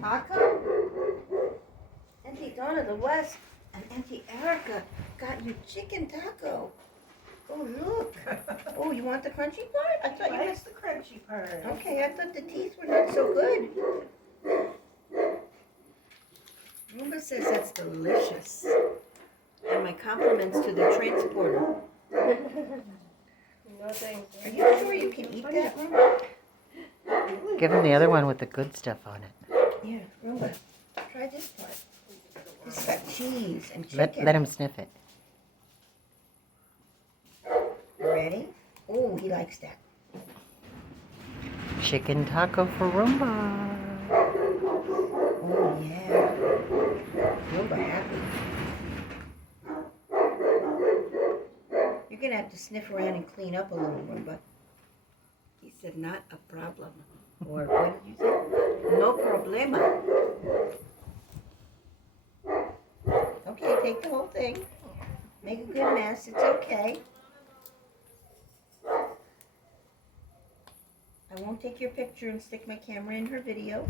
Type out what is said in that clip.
Taco? Auntie Donna the West and Auntie Erica got you chicken taco. Oh, look. Oh, you want the crunchy part? I thought you likes the crunchy part. Okay, I thought the teeth were not so good. Roomba says that's delicious. And my compliments to the transporter. No thanks. Are you sure you can eat that, Roomba? Give him the other one with the good stuff on it. Yeah, Roomba. Try this part. It's got cheese and chicken. Let him sniff it. Ready? Oh, he likes that. Chicken taco for Roomba. Oh, yeah. Roomba happy. You're going to have to sniff around and clean up a little, Roomba. He said, not a problem. Or what did you say? No problema. Okay, take the whole thing. Make a good mess. It's okay. I won't take your picture and stick my camera in her video.